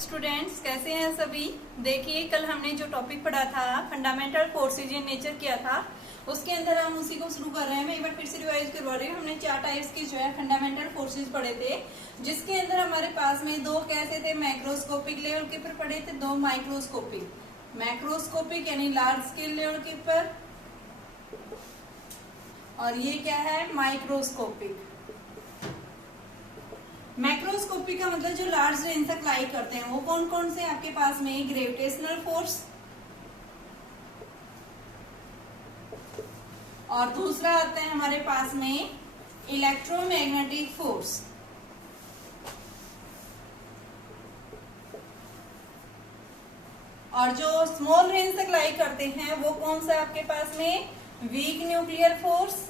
Students, कैसे हैं सभी। देखिए, कल हमने जो टॉपिक पढ़ा था फंडामेंटल फोर्सेज इन नेचर किया था, उसके अंदर हम उसी को शुरू कर रहे हैं। मैं एक बार फिर से रिवाइज करवा रही हूँ। हमने 4 टाइप्स की जो है फंडामेंटल फोर्सेज पढ़े थे, जिसके अंदर हमारे पास में 2 कैसे थे, मैक्रोस्कोपिक लेवल के ऊपर पढ़े थे, 2 माइक्रोस्कोपिक। मैक्रोस्कोपिक यानी लार्ज स्केल लेवल के ऊपर, और ये क्या है, माइक्रोस्कोपिक। मैक्रोस्कोपिक का मतलब जो लार्ज रेंज तक लाई करते हैं, वो कौन कौन से आपके पास में, ग्रेविटेशनल फोर्स, और दूसरा आता है हमारे पास में इलेक्ट्रोमैग्नेटिक फोर्स। और जो स्मॉल रेंज तक लाई करते हैं वो कौन सा आपके पास में, weak nuclear force,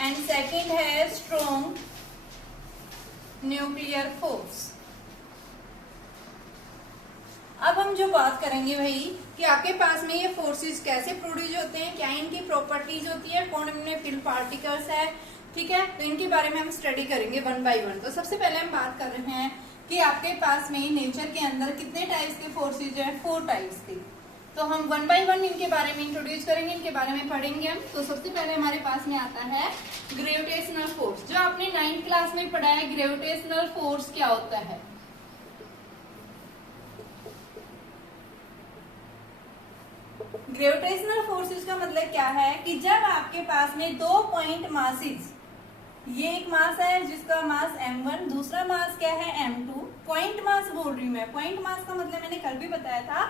and second है स्ट्रॉन्ग न्यूक्लियर फोर्स। अब हम जो बात करेंगे भाई कि आपके पास में ये फोर्सेस कैसे प्रोड्यूस होते हैं, क्या इनकी प्रॉपर्टीज होती है, कौन इनमें फील्ड पार्टिकल्स है, ठीक है। तो इनके बारे में हम स्टडी करेंगे 1 बाय 1। तो सबसे पहले हम बात कर रहे हैं कि आपके पास में नेचर के अंदर कितने टाइप्स के फोर्सेज हैं, 4 टाइप्स के। तो हम 1 बाय 1 इनके बारे में इंट्रोड्यूस करेंगे, इनके बारे में पढ़ेंगे हम। तो सबसे पहले हमारे पास में आता है ग्रेविटेशनल फोर्स। जो आपने 9th क्लास में पढ़ा है, ग्रेविटेशनल फोर्स क्या होता है। ग्रेविटेशनल फोर्सेस का मतलब क्या है कि जब आपके पास में 2 पॉइंट मासेस, ये एक मास है जिसका मास m1, दूसरा मास क्या है m2। पॉइंट मास बोल रही हूं मैं। पॉइंट मास का मतलब मैंने कल भी बताया था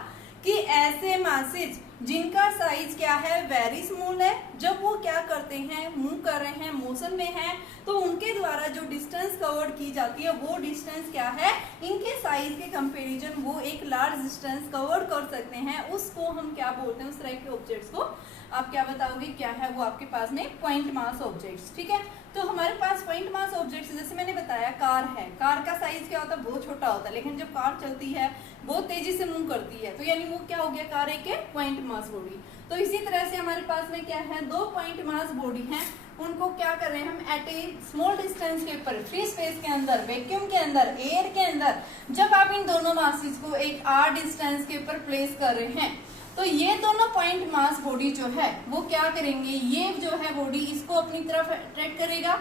कि ऐसे मासेज जिनका साइज क्या है, वेरी स्मॉल है, जब वो क्या करते हैं, मूव कर रहे हैं, मोशन में है, तो उनके द्वारा जो डिस्टेंस कवर की जाती है वो डिस्टेंस क्या है, इनके साइज के कंपैरिजन वो एक लार्ज डिस्टेंस कवर कर सकते हैं। उसको हम क्या बोलते हैं, उस तरह के ऑब्जेक्ट्स को आप क्या बताओगे, क्या है वो आपके पास में पॉइंट मास ऑब्जेक्ट्स, ठीक है। तो हमारे पास पॉइंट मास ऑब्जेक्ट्स, जैसे मैंने बताया कार है, कार का साइज क्या होता है, बहुत छोटा होता है, लेकिन जब कार चलती है बहुत तेजी से मूव करती है, तो यानी वो क्या हो गया, कार एक पॉइंट मास बॉडी। तो इसी तरह से हमारे पास में क्या है, 2 पॉइंट मास बॉडी है, उनको क्या कर रहे हैं हम, एट ए स्मॉल डिस्टेंस के ऊपर, फ्री स्पेस के अंदर, वैक्यूम के अंदर, एयर के अंदर, जब आप इन दोनों मासेस को एक r डिस्टेंस के ऊपर प्लेस कर रहे हैं, तो ये दोनों पॉइंट मास बॉडी जो है वो क्या करेंगे, ये जो है बॉडी इसको अपनी तरफ अट्रैक्ट करेगा,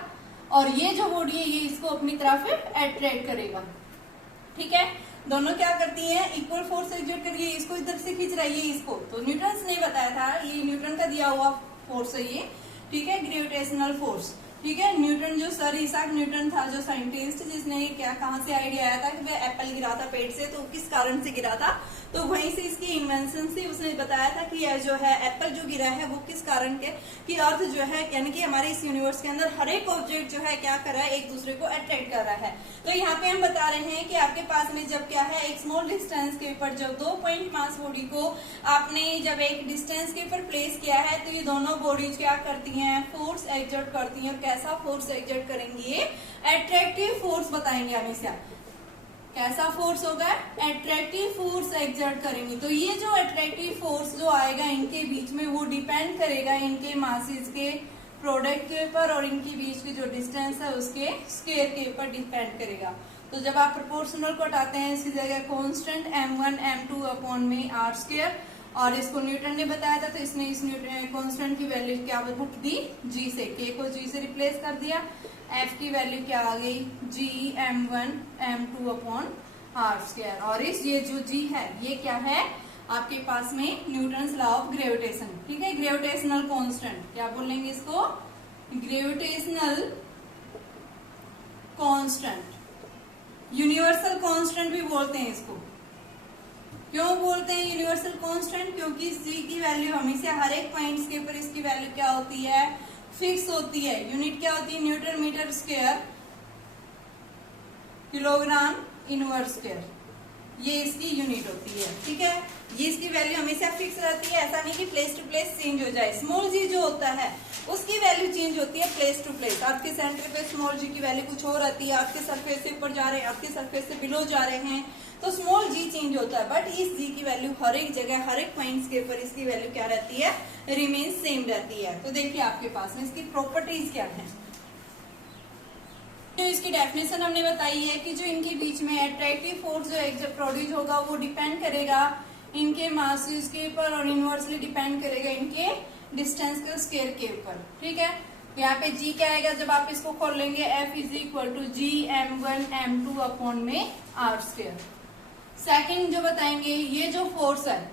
और ये जो बॉडी है ये इसको अपनी तरफ अट्रैक्ट करेगा, ठीक है। दोनों क्या करती हैं, इक्वल फोर्स एक्सर्ट करिए, इसको इधर से खींच रही है इसको। तो न्यूटन ने बताया था, ये न्यूटन का दिया हुआ फोर्स है ये, ठीक है, ग्रेविटेशनल फोर्स, ठीक है। न्यूटन जो सर इसाक न्यूटन था, जो साइंटिस्ट, जिसने क्या कहाँ से आइडिया आया था कि वह एप्पल गिरा था पेड़ से, तो किस कारण से गिरा था, तो वहीं से इसकी इन्वेंशन से उसने बताया था कि यह जो है एप्पल जो गिरा है वो किस कारण के, कि अर्थ जो है यानी कि हमारे इस यूनिवर्स के अंदर हर एक ऑब्जेक्ट जो है क्या कर रहा है, एक दूसरे को अट्रैक्ट कर रहा है। तो यहाँ पे हम बता रहे हैं कि आपके पास में जब क्या है, एक स्मॉल डिस्टेंस के ऊपर जब 2 पॉइंट मास बॉडी को आपने जब एक डिस्टेंस के ऊपर प्लेस किया है, तो ये दोनों बॉडीज क्या करती हैं, फोर्स एक्सर्ट करती हैं। और कैसा फोर्स एक्सर्ट करेंगी, ये अट्रैक्टिव फोर्स बताएंगे हमेशा। कैसा फोर्स होगा, अट्रैक्टिव फोर्स एक्सर्ट करेंगे। तो ये जो अट्रैक्टिव फोर्स जो आएगा इनके बीच में, वो डिपेंड करेगा इनके मासेस के प्रोडक्ट के ऊपर, और इनके बीच की जो डिस्टेंस है उसके स्क्वायर के ऊपर डिपेंड करेगा। तो जब आप प्रोपोर्शनल को हटाते हैं, इसकी जगह कांस्टेंट m1 m2 अपॉन में r स्क्वायर, और इसको न्यूटन ने बताया था, तो इसने इस कांस्टेंट की वैल्यू क्या रख दी, g से, k को g से रिप्लेस कर दिया, f की वैल्यू क्या आ गई, g m1 m2 upon r square. और इस ये जो g है ये क्या है आपके पास में, न्यूटन्स लॉ ऑफ ग्रेविटेशन, ठीक है। ग्रेविटेशनल कांस्टेंट क्या बोलेंगे इसको, ग्रेविटेशनल कांस्टेंट, यूनिवर्सल कांस्टेंट भी बोलते हैं इसको। क्यों बोलते हैं यूनिवर्सल कांस्टेंट, क्योंकि इस g की वैल्यू हमेशा हर एक पॉइंट्स के ऊपर इसकी वैल्यू क्या होती है, फिक्स होती है। यूनिट क्या होती है, newton metre square kilogram inverse square, ये इसकी यूनिट होती है, ठीक है। ये इसकी वैल्यू हमेशा फिक्स रहती है, ऐसा नहीं कि प्लेस टू प्लेस चेंज हो जाए। स्मॉल जी जो होता है उसकी वैल्यू चेंज होती है प्लेस टू प्लेस। अर्थ के सेंटर पे स्मॉल जी की वैल्यू कुछ और रहती है, अर्थ के सरफेस से ऊपर जा रहे हैं, अर्थ के सरफेस से बिलो जा रहे हैं, तो स्मॉल जी चेंज होता है, बट इस जी की वैल्यू हर एक जगह हर एक पॉइंट्स के ऊपर इसकी वैल्यू क्या रहती है, रिमेन सेम रहती है। तो देखिए आपके पास में इसकी प्रॉपर्टीज क्या है। इसकी डेफिनेशन हमने बताई है कि जो इनके बीच में अट्रैक्टिव फोर्स जो है प्रोड्यूस होगा वो डिपेंड करेगा इनके मासेस के ऊपर और इनवर्सली डिपेंड करेगा इनके डिस्टेंस के स्क्वायर के ऊपर। ठीक है, यहाँ पे जी क्या आएगा जब आप इसको खोल लेंगे, F is equal to G m1 m2 upon में आर स्क्वायर। सेकेंड जो बताएंगे, ये जो फोर्स है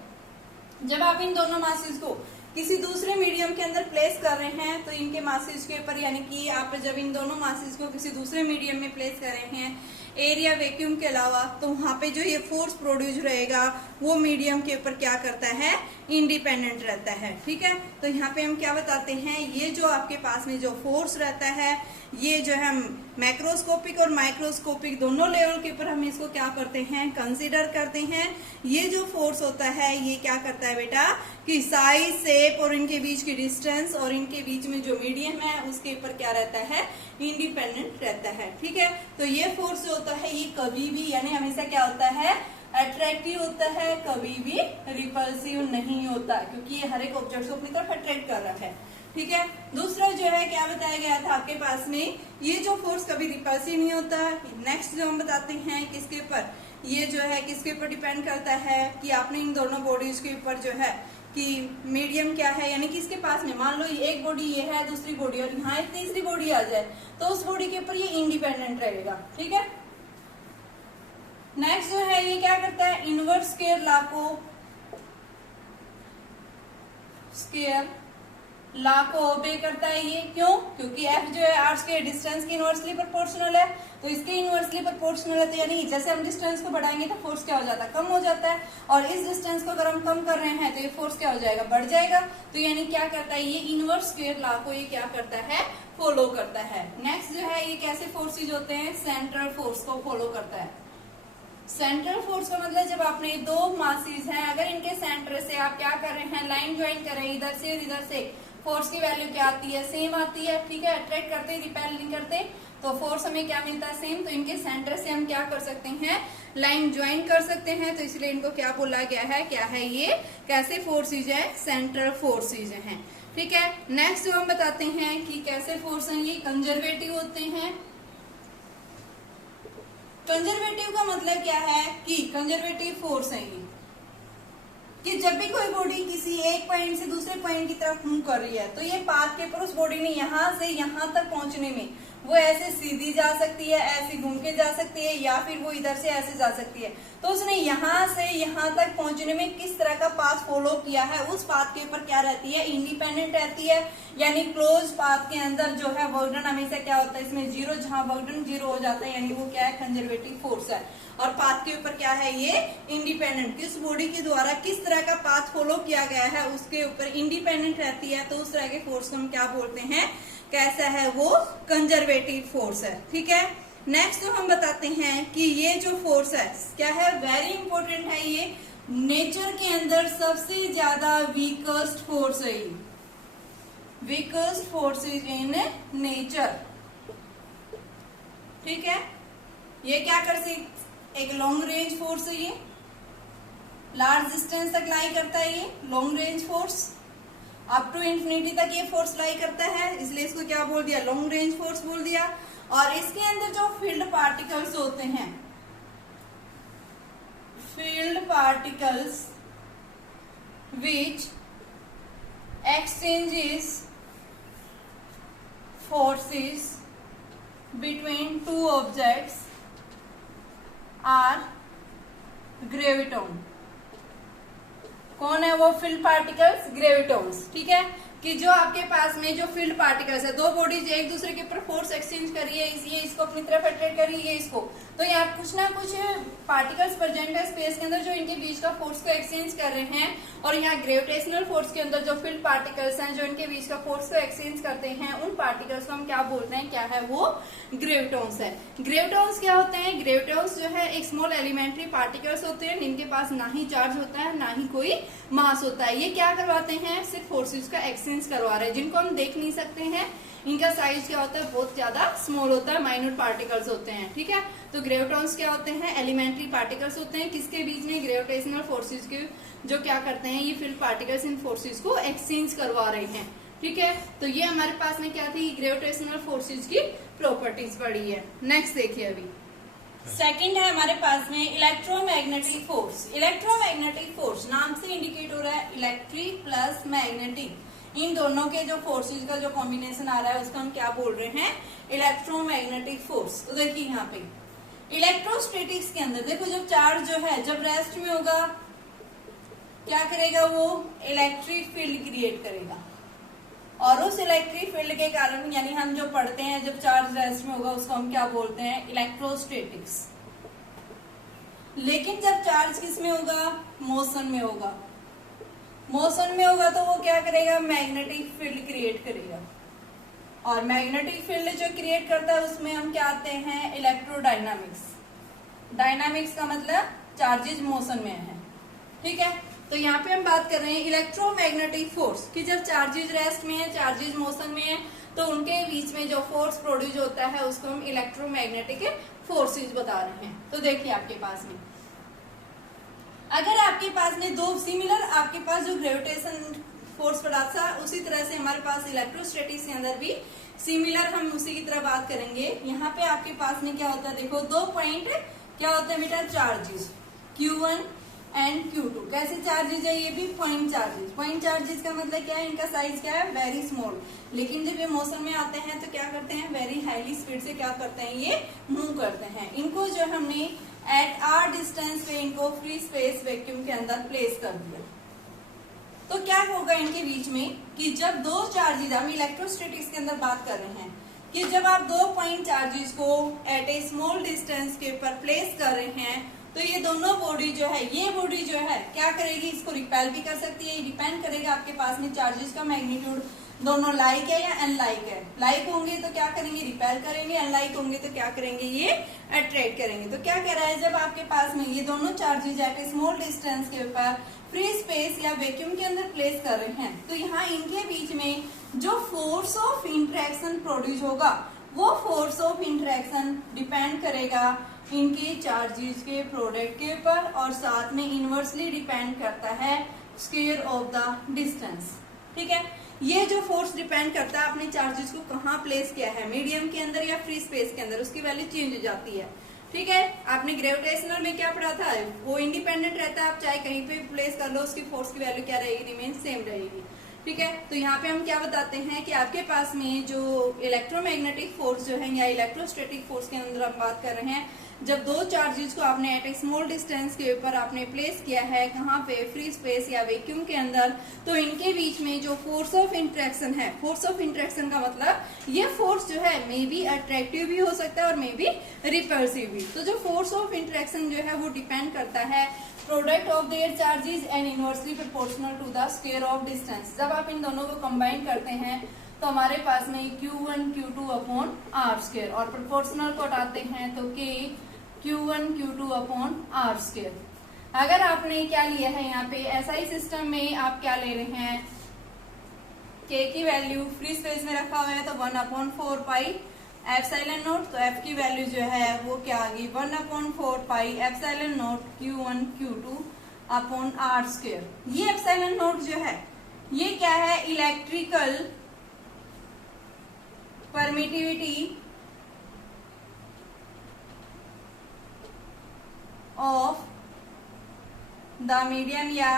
जब आप इन दोनों मासेस को किसी दूसरे मीडियम के अंदर प्लेस कर रहे हैं तो इनके मासेस के ऊपर, यानी कि आप जब इन दोनों मासेस को किसी दूसरे मीडियम में प्लेस कर रहे हैं एरिया वैक्यूम के अलावा, तो वहां पे जो ये फोर्स प्रोड्यूस रहेगा वो मीडियम के ऊपर क्या करता है, इंडिपेंडेंट रहता है। ठीक है, तो यहाँ पे हम क्या बताते हैं, ये जो आपके पास में जो फोर्स रहता है ये जो है मैक्रोस्कोपिक और माइक्रोस्कोपिक दोनों लेवल के ऊपर हम इसको क्या करते हैं, कंसीडर करते हैं। ये जो फोर्स होता है ये क्या करता है बेटा कि साइज, शेप और इनके बीच की डिस्टेंस और इनके बीच में जो मीडियम है उसके ऊपर क्या रहता है, इंडिपेंडेंट रहता है। ठीक है, तो ये फोर्स जो होता है ये कभी भी यानी हमेशा क्या होता है, अट्रैक्टिव होता है, कभी भी रिपल्सिव नहीं होता, क्योंकि ये हर एक ऑब्जेक्ट को अपनी तरफ अट्रैक्ट कर रहा है। ठीक है, दूसरा जो है क्या बताया गया था आपके पास में, ये जो फोर्स कभी रिपल्सिव नहीं होता। नेक्स्ट जो हम बताते हैं किसके ऊपर, ये जो है किसके ऊपर डिपेंड करता है कि आपने इन दोनों बॉडीज के ऊपर जो है कि मीडियम क्या है, यानी कि इसके पास में मान लो एक बॉडी ये है, दूसरी बॉडी और यहाँ एक तीसरी बॉडी आ जाए तो उस बॉडी के ऊपर ये इंडिपेंडेंट रहेगा। ठीक है, नेक्स्ट जो है ये क्या करता है, इनवर्स स्क्वायर लॉ को ओबे करता है। ये क्यों, क्योंकि F जो है आर्स के डिस्टेंस के इनवर्सली प्रोपोर्शनल है, तो इसके इनवर्सली प्रोपोर्शनल है, तो यानी जैसे हम डिस्टेंस को बढ़ाएंगे तो फोर्स क्या हो जाता है, कम हो जाता है, और इस डिस्टेंस को अगर हम कम कर रहे हैं तो ये फोर्स क्या हो जाएगा, बढ़ जाएगा। तो यानी क्या करता है, ये इनवर्स स्क्वायर लॉ को ये क्या करता है, फॉलो करता है। नेक्स्ट जो है ये कैसे फोर्सेज होते हैं, सेंट्रल फोर्स को फॉलो करता है। सेंट्रल फोर्स का मतलब जब आपने दो मासेस हैं, अगर इनके सेंटर से आप क्या कर रहे हैं, लाइन ज्वाइन कर रहे हैं इधर से और इधर से, फोर्स की वैल्यू क्या आती है, सेम आती है। ठीक है, अट्रैक्ट करते रिपेल नहीं करते, तो फोर्स हमें क्या मिलता है, सेम। तो इनके सेंटर से हम क्या कर सकते हैं, लाइन ज्वाइन कर सकते हैं, तो इसलिए इनको क्या बोला गया है, क्या है ये, कैसे फोर्सेज है, सेंट्रल फोर्सेज हैं। ठीक है, नेक्स्ट जो हम बताते हैं कि कैसे फोर्स हैं, ये कंजर्वेटिव होते हैं। कंजर्वेटिव का मतलब क्या है कि कंजर्वेटिव फोर्स है ये कि जब भी कोई बॉडी किसी एक पॉइंट से दूसरे पॉइंट की तरफ मूव कर रही है तो ये पाथ के ऊपर उस बॉडी ने यहाँ से यहाँ तक पहुंचने में वो ऐसे सीधी जा सकती है, ऐसे घूम के जा सकती है, या फिर वो इधर से ऐसे जा सकती है। तो उसने यहाँ से यहाँ तक पहुंचने में किस तरह का पाथ फॉलो किया है, उस पाथ के ऊपर क्या रहती है, इंडिपेंडेंट रहती है। यानी क्लोज पाथ के अंदर जो है वर्कडन हमेशा क्या होता है, इसमें जीरो, जहां वर्कडन जीरो हो जाता है यानी वो क्या है, कंजर्वेटिव फोर्स है। और पाथ के ऊपर क्या है, ये इंडिपेंडेंट, किस बॉडी के द्वारा किस तरह का पाथ फॉलो किया गया है उसके ऊपर इंडिपेंडेंट रहती है। तो उस तरह के फोर्स को हम क्या बोलते हैं, कैसा है वो, कंजर्वेटिव फोर्स है। ठीक है, नेक्स्ट जो हम बताते हैं कि ये जो फोर्स है क्या है, वेरी इंपॉर्टेंट है, ये नेचर के अंदर सबसे ज्यादा वीकेस्ट फोर्स है, ये वीकेस्ट फोर्स इन नेचर। ठीक है, ये क्या कर सकते, एक लॉन्ग रेंज फोर्स है, ये लार्ज डिस्टेंस तक लाई करता है, ये long range force up to infinity तक ये फोर्स लाई करता है, इसलिए इसको क्या बोल दिया, लॉन्ग रेंज फोर्स बोल दिया। और इसके अंदर जो फील्ड पार्टिकल्स होते हैं, field particles which exchanges forces between two objects are graviton. कौन है वो फील्ड पार्टिकल्स, ग्रेविटॉन्स। ठीक है, कि जो आपके पास में जो फील्ड पार्टिकल्स है, दो बॉडीज एक दूसरे के ऊपर फोर्स एक्सचेंज कर रही है, ये इसको अपनी तरफ अट्रैक्ट कर रही है इसको, तो यहाँ कुछ ना कुछ पार्टिकल्स प्रेजेंट है स्पेस के अंदर जो इनके बीच का फोर्स को एक्सचेंज कर रहे हैं। और यहाँ ग्रेविटेशनल फोर्स के अंदर जो फील्ड पार्टिकल्स हैं जो इनके बीच का फोर्स को एक्सचेंज करते हैं, उन पार्टिकल्स को हम क्या बोलते हैं, क्या है वो, ग्रेविटॉन्स है। ग्रेविटॉन्स क्या होते हैं, ग्रेविटॉन्स जो है एक स्मॉल एलिमेंट्री पार्टिकल्स होते हैं, इनके पास ना ही चार्ज होता है ना ही कोई मास होता है। ये क्या करवाते हैं, सिर्फ फोर्सेस का एक्सचेंज करवा रहे हैं, जिनको हम देख नहीं सकते हैं। इनका साइज क्या होता है, बहुत ज्यादा स्मॉल होता है, माइन्यूट पार्टिकल्स होते हैं। ठीक है, तो ग्रेविटॉन्स क्या होते हैं, एलिमेंट्री पार्टिकल्स होते हैं, किसके बीच में, ग्रेविटेशनल फोर्सेस के, जो क्या करते हैं, ये फील्ड पार्टिकल्स इन फोर्सेस को एक्सचेंज करवा रहे हैं। ठीक है, तो ये हमारे पास में क्या थी, ग्रेविटेशनल फोर्सेज की प्रॉपर्टीज पड़ी है। नेक्स्ट देखिए अभी सेकंड है हमारे पास में इलेक्ट्रोमैग्नेटिक फोर्स। इलेक्ट्रोमैग्नेटिक फोर्स नाम से इंडिकेट हो रहा है इलेक्ट्रिक प्लस मैग्नेटिक, इन दोनों के जो फोर्सेज का जो कॉम्बिनेशन आ रहा है उसको हम क्या बोल रहे हैं, इलेक्ट्रोमैग्नेटिक फोर्स। तो देखिए यहाँ पे इलेक्ट्रोस्टैटिक्स के अंदर देखो, जब चार्ज जो है जब रेस्ट में होगा क्या करेगा, वो इलेक्ट्रिक फील्ड क्रिएट करेगा, और उस इलेक्ट्रिक फील्ड के कारण यानी हम जो पढ़ते हैं जब चार्ज रेस्ट में होगा उसको हम क्या बोलते हैं, इलेक्ट्रोस्टैटिक्स। लेकिन जब चार्ज किस में होगा, मोशन में होगा, मोशन में होगा तो वो क्या करेगा, मैग्नेटिक फील्ड क्रिएट करेगा, और मैग्नेटिक फील्ड जो क्रिएट करता है उसमें हम क्या आते हैं, इलेक्ट्रोडायनामिक्स। डायनामिक्स का मतलब चार्जेस मोशन में है, ठीक है। तो यहाँ पे हम बात कर रहे हैं इलेक्ट्रोमैग्नेटिक फोर्स कि जब चार्जेस रेस्ट में है, चार्जेस मोशन में है, तो उनके बीच में जो फोर्स प्रोड्यूस होता है उसको हम इलेक्ट्रोमैग्नेटिक फोर्सेज बता रहे हैं। तो देखिए आपके पास में अगर आपके पास में दो सिमिलर, आपके पास जो ग्रेविटेशन फोर्स पड़ा था उसी तरह से हमारे पास इलेक्ट्रोस्टैटिक्स के अंदर भी सिमिलर हम उसी की तरह बात करेंगे। यहाँ पे आपके पास में क्या होता है, देखो 2 पॉइंट क्या होता है बेटा, चार्जेस Q1 एंड Q2। कैसे चार्जेस है, ये भी पॉइंट चार्जेस। पॉइंट चार्जेस का मतलब क्या है, इनका साइज क्या है, वेरी स्मॉल, लेकिन जब ये मोशन में आते हैं तो क्या करते हैं, वेरी हाईली स्पीड से क्या करते हैं, ये मूव करते हैं। इनको जो हमने एट आर डिस्टेंस पे इनको फ्री स्पेस वैक्यूम के अंदर प्लेस कर दिया, तो क्या होगा इनके बीच में कि जब दो चार्जेस, हम इलेक्ट्रोस्टैटिक्स के अंदर बात कर रहे हैं कि जब आप 2 पॉइंट चार्जेस को एट ए स्मॉल डिस्टेंस के ऊपर प्लेस कर रहे हैं तो ये दोनों बॉडी जो है, ये बॉडी जो है क्या करेगी, इसको रिपेल भी कर सकती है। ये डिपेंड करेगा आपके पास में चार्जेस का मैग्नीट्यूड दोनों लाइक है या अनलाइक है। लाइक होंगे तो क्या करेंगे, रिपेल करेंगे, अनलाइक होंगे तो क्या करेंगे, ये अट्रैक्ट करेंगे। तो क्या कह रहा है, जब आपके पास में ये दोनों चार्जेस एट ए स्मॉल डिस्टेंस के ऊपर फ्री स्पेस या वैक्यूम के अंदर प्लेस कर रहे हैं तो यहाँ इनके बीच में जो फोर्स ऑफ इंटरेक्शन प्रोड्यूस होगा वो फोर्स ऑफ इंटरेक्शन डिपेंड करेगा इनके चार्जेस के प्रोडक्ट के ऊपर, और साथ में इनवर्सली डिपेंड करता है स्क्वायर ऑफ द डिस्टेंस। ठीक है, ये जो फोर्स डिपेंड करता है अपने चार्जेस को कहाँ प्लेस किया है, मीडियम के अंदर या फ्री स्पेस के अंदर, उसकी वैल्यू चेंज हो जाती है। ठीक है, आपने ग्रेविटेशनल में क्या पढ़ा था, वो इंडिपेंडेंट रहता है, आप चाहे कहीं पे प्लेस कर लो उसकी फोर्स की वैल्यू क्या रहेगी, रिमेन सेम रहेगी। ठीक है, तो यहाँ पे हम क्या बताते हैं कि आपके पास में जो इलेक्ट्रोमैग्नेटिक फोर्स जो है या इलेक्ट्रोस्टैटिक फोर्स के अंदर हम बात कर रहे हैं, जब दो चार्जेस को आपने एट ए स्मॉल डिस्टेंस के ऊपर आपने प्लेस किया है कहाँ पे, फ्री स्पेस या वैक्यूम के अंदर, तो इनके बीच में जो फोर्स ऑफ इंटरेक्शन है, फोर्स ऑफ इंटरेक्शन का मतलब ये फोर्स जो है मे बी अट्रैक्टिव भी हो सकता है और मे बी रिपल्सिव भी। तो जो फोर्स ऑफ इंटरेक्शन जो है वो डिपेंड करता है product of their charges and inversely proportional to the square of distance. जब आप इन दोनों को कंबाइन करते हैं तो हमारे पास में Q1 Q2 upon r square, और प्रोपोर्शनल को हटाते हैं तो K Q1 Q2 upon r square. अगर आपने क्या लिया है यहाँ पे SI सिस्टम में, आप क्या ले रहे हैं, K की वैल्यू फ्री स्पेस में रखा हुआ है तो 1/4 पाई एप्सिलॉन नॉट, तो F की वैल्यू जो है वो क्या आ गई, 1/4 pi epsilon naught Q1 Q2 upon r square. ये एप्सिलॉन नॉट जो है ये क्या है, electrical permittivity of the medium, या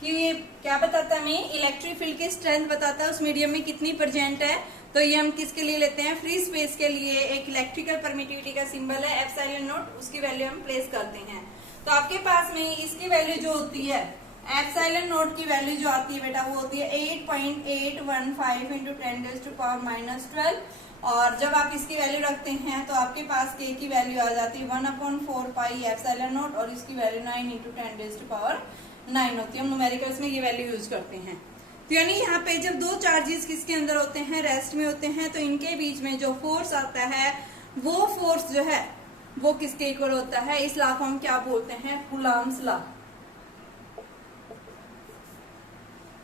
कि ये क्या बताता है, हमें इलेक्ट्रिक फील्ड की स्ट्रेंथ बताता है उस मीडियम में कितनी प्रेजेंट है। तो ये हम किसके लिए लेते हैं, फ्री स्पेस के लिए एक इलेक्ट्रिकल परमिटिविटी का सिंबल है एप्सिलॉन नॉट, उसकी वैल्यू हम प्लेस करते हैं। तो आपके पास में इसकी वैल्यू जो होती है, एप्सिलॉन नॉट की वैल्यू जो आती है बेटा वो होती है 8.815 इंटू 10⁻⁻12, और जब आप इसकी वैल्यू रखते हैं तो आपके पास K की वैल्यू आ जाती है 1/4 पाई एप्सिलॉन नॉट, और इसकी वैल्यू 9 इंटू 10⁻9 होती है। हम न्यूमेरिकल्स में ये वैल्यू यूज करते हैं। तो यानी यहाँ पे जब दो चार्जेस किसके अंदर होते हैं, रेस्ट में होते हैं, तो इनके बीच में जो फोर्स आता है वो फोर्स जो है वो किसके इक्वल होता है, इस लॉ को हम क्या बोलते हैं, कूलॉम्स लॉ,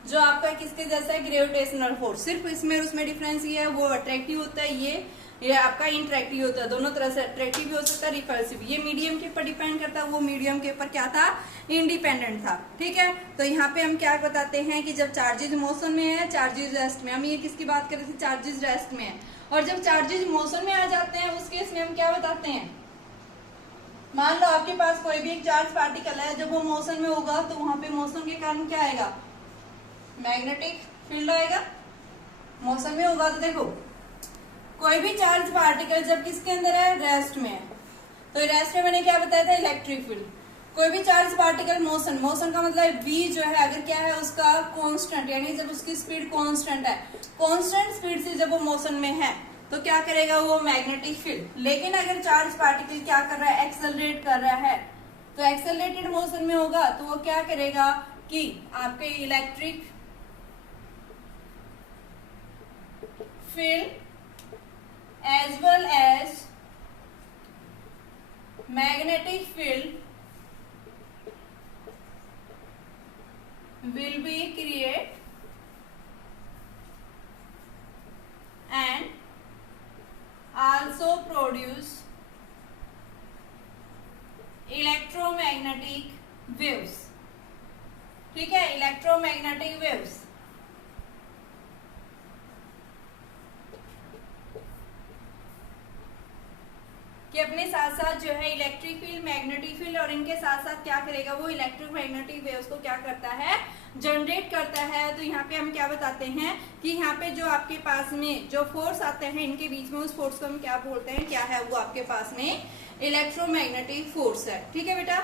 जो आपका किसके जैसा है, ग्रेविटेशनल फोर्स। सिर्फ इसमें और उसमें डिफरेंस ये है, वो अट्रैक्टिव होता है, ये ये आपका इंटरेक्टिव होता है, दोनों तरह से अट्रैक्टिव भी हो सकता है, रिपल्सिव। ये मीडियम के ऊपर डिपेंड करता है, वो मीडियम के ऊपर क्या था, इंडिपेंडेंट था। ठीक है, तो यहाँ पे हम क्या बताते हैं कि जब चार्जेज मोशन में है, चार्जेज रेस्ट में, हम ये किसकी बात कर रहे थे, चार्जेज रेस्ट में है। और जब चार्जेज मोशन में आ जाते हैं उस केस में हम क्या बताते हैं, मान लो आपके पास कोई भी एक चार्ज पार्टिकल है, जब वो मोशन में होगा तो वहां पे मोशन के कारण क्या आएगा, मैग्नेटिक फील्ड आएगा। मोशन में होगा तो देखो कोई भी चार्ज पार्टिकल जब किसके अंदर है, रेस्ट में है, तो रेस्ट में मैंने क्या बताया था, इलेक्ट्रिक फील्ड। कोई भी चार्ज पार्टिकल मोशन, मोशन का मतलब v जो है अगर क्या है उसका कांस्टेंट, यानी जब उसकी स्पीड कांस्टेंट है, कांस्टेंट स्पीड से जब वो मोशन में है तो क्या करेगा वो, मैग्नेटिक फील्ड। लेकिन अगर चार्ज पार्टिकल क्या कर रहा है, एक्सेलरेट कर रहा है, तो एक्सेलरेटेड मोशन में होगा तो वो क्या करेगा कि आपके electric field as well as magnetic field will be create and also produce electromagnetic waves। ठीक है, इलेक्ट्रोमैग्नेटिक वेव्स। कि अपने साथ साथ जो है इलेक्ट्रिक फील्ड, मैग्नेटिक फील्ड और इनके साथ साथ क्या करेगा वो, इलेक्ट्रोमैग्नेटिक वेव्स को क्या करता है, जनरेट करता है। तो यहाँ पे हम क्या बताते हैं कि यहाँ पे जो आपके पास में जो फोर्स आते हैं इनके बीच में, उस फोर्स को हम क्या बोलते हैं, क्या है वो आपके पास में इलेक्ट्रोमैग्नेटिक फोर्स है। ठीक है बेटा,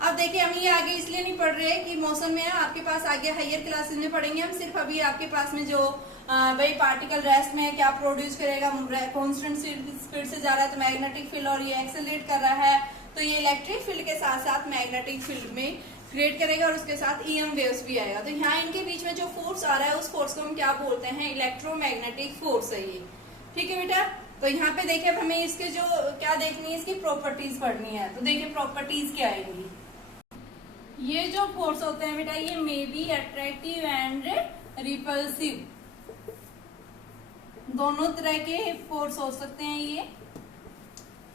अब देखिए हम ये आगे इसलिए नहीं पढ़ रहे कि मौसम में आपके पास आगे हायर क्लासेस में पढ़ेंगे हम, सिर्फ अभी आपके पास में जो भाई पार्टिकल रेस्ट में क्या प्रोड्यूस करेगा, कांस्टेंट स्पीड से जा रहा है तो मैग्नेटिक फील्ड, और ये एक्सेलरेट कर रहा है तो ये इलेक्ट्रिक फील्ड के साथ साथ मैग्नेटिक फील्ड में क्रिएट करेगा और उसके साथ ईएम वेव्स भी आएगा। तो यहाँ इनके बीच में जो फोर्स आ रहा है उस फोर्स को हम क्या बोलते हैं, इलेक्ट्रोमैग्नेटिक फोर्स है ये। ठीक है बेटा, तो यहाँ पे देखिए अब हमें इसके जो क्या देखनी है, इसकी प्रॉपर्टीज पढ़नी है। तो देखिए प्रॉपर्टीज क्या आएंगी, ये जो फोर्स होते हैं बेटा ये may be attractive and repulsive, दोनों तरह के फोर्स हो सकते हैं ये।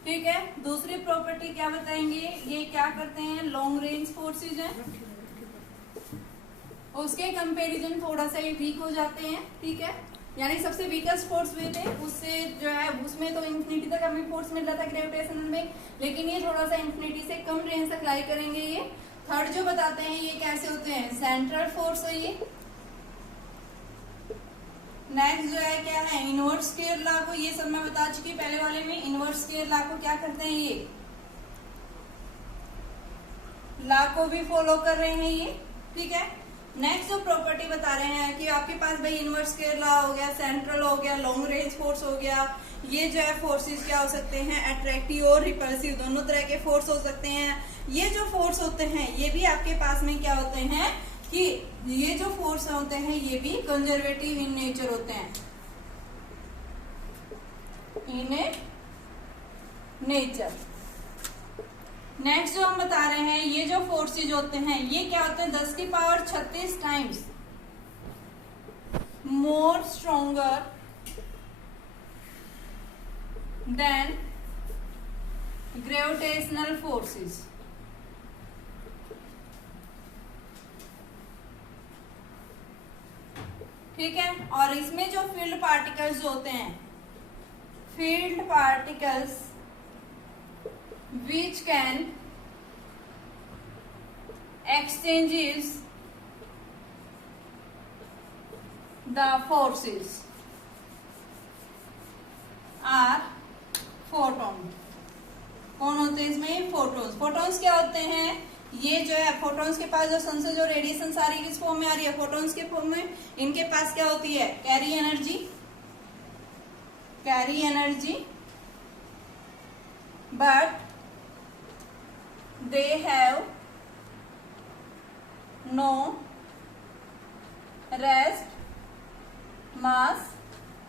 ठीक है, दूसरी प्रॉपर्टी क्या बताएंगे, ये क्या करते हैं, लॉन्ग रेंज फोर्सेज हैं, उसके कंपैरिजन थोड़ा सा ये वीक हो जाते हैं। ठीक है, यानी सबसे वीकेस्ट फोर्स वे थे, उससे जो है उसमें तो इंफिनिटी तक हमें फोर्स मिल रहा था ग्रेविटेशनल में, लेकिन ये थोड़ा सा इंफिनिटी से कम रेंज तक लाई करेंगे ये। थर्ड जो बताते हैं ये कैसे होते हैं, सेंट्रल फोर्स है ये। नेक्स्ट जो है क्या है, इनवर्स स्क्वायर लॉ को, ये सब मैं बता चुकी पहले वाले में। इनवर्स स्क्वायर लॉ को क्या करते हैं, ये लॉ को भी फॉलो कर रहे हैं ये। ठीक है, नेक्स्ट जो प्रॉपर्टी बता रहे हैं कि आपके पास भाई इनवर्स स्क्वायर लॉ हो गया, सेंट्रल हो गया, लॉन्ग रेंज फोर्स हो गया, ये जो है फोर्सेस क्या हो सकते हैं, अट्रैक्टिव और रिपल्सिव, दोनों तरह के फोर्स हो सकते हैं। ये जो फोर्स होते हैं ये भी आपके पास में क्या होते हैं कि ये जो फोर्स होते हैं ये भी कंजर्वेटिव इन नेचर होते हैं, इन नेचर। नेक्स्ट जो हम बता रहे हैं ये जो फोर्सेज होते हैं ये क्या होते हैं, 10 की power 36 times more stronger then gravitational forces. ठीक है, और इसमें जो फील्ड पार्टिकल्स होते हैं, field particles which can exchanges the forces are photon। कौन होते हैं इसमें, फोटोन्स। फोटोन्स क्या होते हैं, ये जो है फोटोन्स के पास जो सन से जो रेडिएशन सारी किस फॉर्म में आ रही है, फोटोन्स के फॉर्म में। इनके पास क्या होती है, carry energy, carry energy, but they have no rest mass।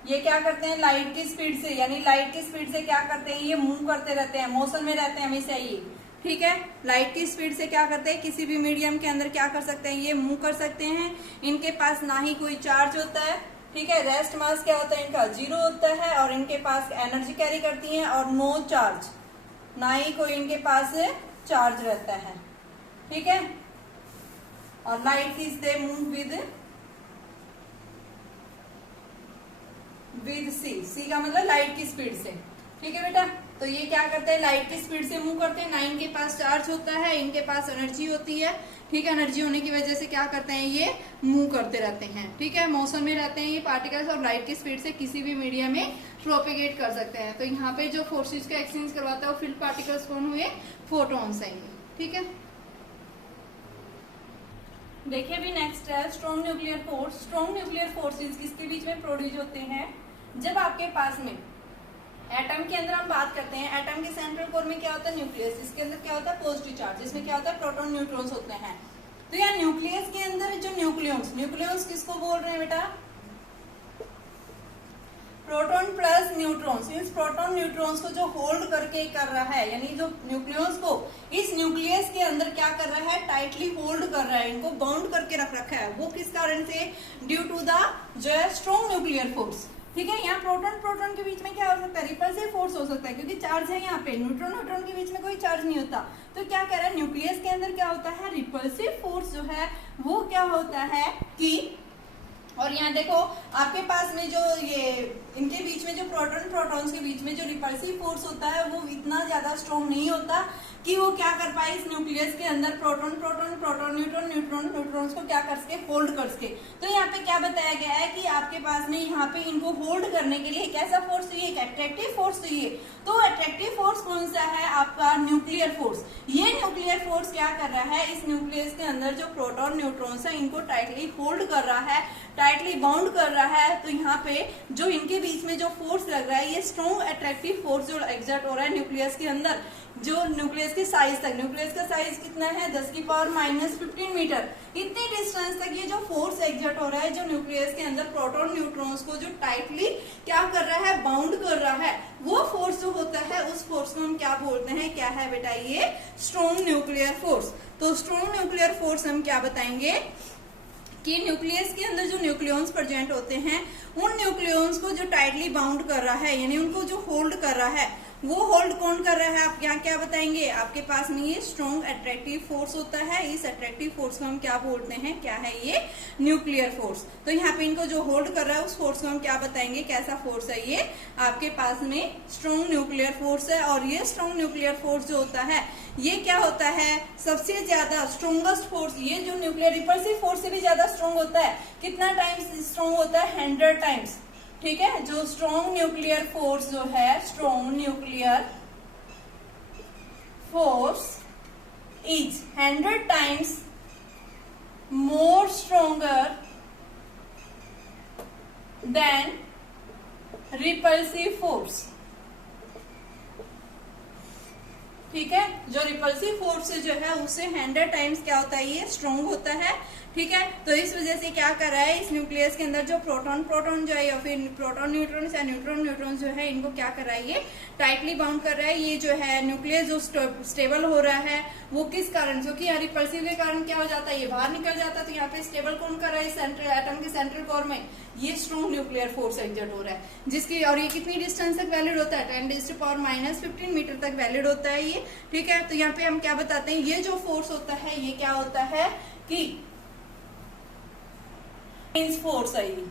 ये क्या करते हैं, लाइट की स्पीड से, यानी लाइट की स्पीड से क्या करते हैं, ये मूव करते रहते हैं, मोशन में रहते हैं हमेशा ये। ठीक है, लाइट की स्पीड से क्या करते हैं, किसी भी मीडियम के अंदर क्या कर सकते हैं, ये मूव कर सकते हैं। इनके पास ना ही कोई चार्ज होता है, ठीक है। रेस्ट मास क्या होता है इनका, 0 होता है और इनके पास एनर्जी कैरी करती हैं और नो चार्ज, ना ही कोई इनके पास चार्ज रहता है। ठीक है। और light is they move with C का मतलब लाइट की स्पीड से। ठीक है बेटा, तो ये क्या करते हैं, लाइट की स्पीड से मूव करते हैं, ना इनके पास चार्ज होता है, इनके पास एनर्जी होती है। ठीक है, एनर्जी होने की वजह से क्या करते हैं, ये मूव करते रहते हैं। ठीक है, मौसम में रहते हैं ये पार्टिकल्स और लाइट की स्पीड से किसी भी मीडिया में प्रोपेगेट कर सकते हैं। तो यहाँ पे जो फोर्सेस का एक्सचेंज करवाता है वो फील्ड पार्टिकल्स कौन हुए, फोटॉन्स आएंगे। ठीक है, देखिए भी नेक्स्ट है strong nuclear force. Strong nuclear forces किसके बीच में प्रोड्यूस होते हैं, जब आपके पास में एटम के अंदर हम बात करते हैं, एटम के सेंट्रल कोर में क्या होता है, न्यूक्लियस, इसके अंदर क्या होता है, पॉजिटिव चार्ज, इसमें क्या होता है, प्रोटॉन न्यूट्रॉन्स होते हैं। तो यार न्यूक्लियस के अंदर जो न्यूक्लियॉन्स किसको बोल रहे हैं बेटा, प्रोटॉन प्लस न्यूट्रॉन्स। इस प्रोटॉन न्यूट्रॉन्स को जो होल्ड करके कर रहा है, यानी जो न्यूक्लियस को इस न्यूक्लियस के अंदर क्या कर रहा है, टाइटली होल्ड कर रहा है, इनको बाउंड करके रख रखा है। वो किस कारण से, ड्यू टू द जो है स्ट्रॉन्ग न्यूक्लियर फोर्स। ठीक है, यहाँ प्रोटॉन के बीच में क्या हो सकता है, रिपल्सिव फोर्स हो सकता है, क्योंकि चार्ज है यहाँ पे, न्यूट्रॉन के बीच में कोई चार्ज नहीं होता। तो क्या कह रहा है, न्यूक्लियस के अंदर क्या होता है, रिपल्सिव फोर्स जो है वो क्या होता है कि, और यहाँ देखो आपके पास में जो ये इनके बीच में जो प्रोटॉन्स के बीच में जो रिपल्सिव फोर्स होता है वो इतना ज्यादा स्ट्रॉन्ग नहीं होता कि वो क्या कर पाए इस न्यूक्लियस के अंदर प्रोटॉन न्यूट्रॉन्स को क्या कर सके, होल्ड कर सके। तो यहाँ पे क्या बताया गया है कि आपके पास में यहाँ पे इनको होल्ड करने के लिए कैसा फोर्स चाहिए, एक अट्रैक्टिव फोर्स चाहिए। तो अट्रैक्टिव फोर्स कौन सा है, आपका न्यूक्लियर फोर्स। ये न्यूक्लियर फोर्स क्या कर रहा है, इस न्यूक्लियस के अंदर जो प्रोटॉन न्यूट्रॉन्स है इनको टाइटली होल्ड कर रहा है, टाइटली बाउंड कर रहा है। तो यहाँ पे जो इनके बीच में जो फोर्स लग रहा है, ये स्ट्रॉन्ग अट्रैक्टिव फोर्स जो एक्सर्ट हो रहा है न्यूक्लियस के अंदर, जो न्यूक्लियस के साइज तक, न्यूक्लियस का साइज कितना है, 10⁻⁻15 मीटर, इतने डिस्टेंस तक ये जो फोर्स एक्सर्ट हो रहा है, जो न्यूक्लियस के अंदर प्रोटॉन न्यूट्रॉन्स को जो टाइटली क्या कर रहा है, बाउंड कर रहा है, वो फोर्स जो होता है उस फोर्स को हम क्या बोलते हैं, क्या है बेटा, ये स्ट्रॉन्ग न्यूक्लियर फोर्स। तो स्ट्रॉन्ग न्यूक्लियर फोर्स हम क्या बताएंगे कि न्यूक्लियस के अंदर जो न्यूक्लियॉन्स प्रेजेंट होते हैं, उन न्यूक्लियॉन्स को जो टाइटली बाउंड कर रहा है, यानी उनको जो होल्ड कर रहा है, वो होल्ड कौन कर रहा है, आप यहाँ क्या बताएंगे, आपके पास में ये स्ट्रॉन्ग अट्रैक्टिव फोर्स होता है। इस अट्रैक्टिव फोर्स को हम क्या बोलते हैं, क्या है ये, न्यूक्लियर फोर्स। तो यहाँ पे इनको जो होल्ड कर रहा है उस फोर्स को हम क्या बताएंगे, कैसा फोर्स है ये, आपके पास में स्ट्रॉन्ग न्यूक्लियर फोर्स है। और ये स्ट्रॉन्ग न्यूक्लियर फोर्स जो होता है, ये क्या होता है, सबसे ज्यादा स्ट्रॉन्गेस्ट फोर्स, ये जो न्यूक्लियर रिपल्सिव फोर्स से भी ज्यादा स्ट्रॉन्ग होता है। कितना टाइम्स स्ट्रॉन्ग होता है, 100 टाइम्स। ठीक है, जो स्ट्रॉन्ग न्यूक्लियर फोर्स जो है, strong nuclear force is 100 times more stronger than repulsive force. ठीक है, जो रिपल्सिव फोर्स जो है उससे 100 टाइम्स क्या होता है, ये स्ट्रॉन्ग होता है। ठीक है, तो इस वजह से क्या कर रहा है, इस न्यूक्लियस के अंदर जो प्रोटॉन जो है, या फिर प्रोटॉन न्यूट्रॉन्स या न्यूट्रॉन जो है, इनको क्या कर रहा है, ये टाइटली बाउंड कर रहा है। ये जो है न्यूक्लियस जो स्टेबल हो रहा है, वो किस कारण, क्योंकि यहाँ रिपल्सिव के कारण क्या हो जाता है, ये बाहर निकल जाता है। तो यहाँ पे स्टेबल कौन कर रहा है, सेंट्रल एटम के सेंट्रल कोर में ये स्ट्रॉन्ग न्यूक्लियर फोर्स एक्सर्ट हो रहा है, जिसकी, और ये कितनी डिस्टेंस तक वैलिड होता है, 10⁻⁻15 मीटर तक वैलिड होता है ये। ठीक है, तो यहाँ पे हम क्या बताते हैं, ये जो फोर्स होता है ये क्या होता है कि रेंज फोर्स है, ये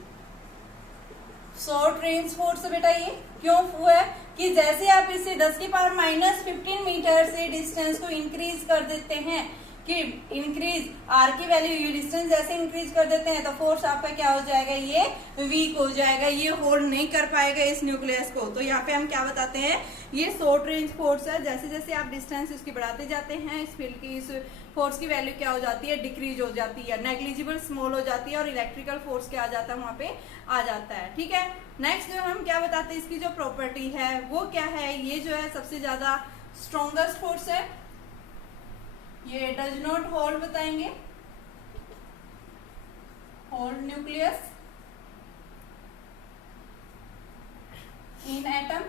शॉर्ट रेंज फोर्स बेटा। ये क्यों हुआ है कि जैसे आप इसे 10⁻⁻15 मीटर से डिस्टेंस को इंक्रीज कर देते हैं, कि इंक्रीज आर की वैल्यू, ये डिस्टेंस जैसे इंक्रीज कर देते हैं, तो फोर्स आपका क्या हो जाएगा, ये वीक हो जाएगा, ये होल्ड नहीं कर पाएगा इस न्यूक्लियस को। तो यहाँ पे हम क्या बताते हैं, ये शॉर्ट रेंज फोर्स है। जैसे जैसे आप डिस्टेंस उसकी बढ़ाते जाते हैं, इस फील्ड की, इस फोर्स की वैल्यू क्या हो जाती है, डिक्रीज हो जाती है, नेग्लिजिबल स्मॉल हो जाती है, और इलेक्ट्रिकल फोर्स क्या आ जाता है, वहां पे आ जाता है। ठीक है, नेक्स्ट जो हम क्या बताते हैं, इसकी जो प्रॉपर्टी है वो क्या है, ये जो है सबसे ज्यादा स्ट्रॉन्गेस्ट फोर्स है, ये डज नॉट होल्ड बताएंगे, hold nucleus in atom.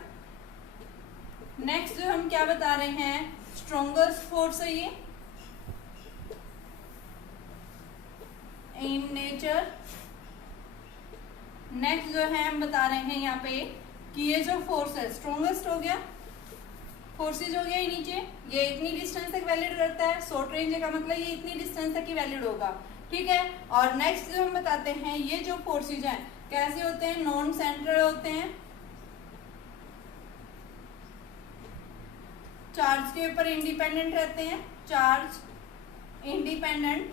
Next जो हम क्या बता रहे हैं, स्ट्रॉन्गेस्ट फोर्स है ये इन नेचर, नेक्स्ट जो है हम बता रहे हैं यहाँ पे कि ये जो फोर्स है स्ट्रॉन्गेस्ट हो गया, फोर्सेज हो गया ये नीचे, ये इतनी डिस्टेंस तक वैलिड करता है, शॉर्ट रेंज का मतलब ये इतनी डिस्टेंस तक ही वैलिड होगा, ठीक है। और नेक्स्ट जो हम बताते हैं ये जो फोर्सेज हैं कैसे होते हैं, नॉन सेंट्रल होते हैं, चार्ज के ऊपर इंडिपेंडेंट रहते हैं, चार्ज इंडिपेंडेंट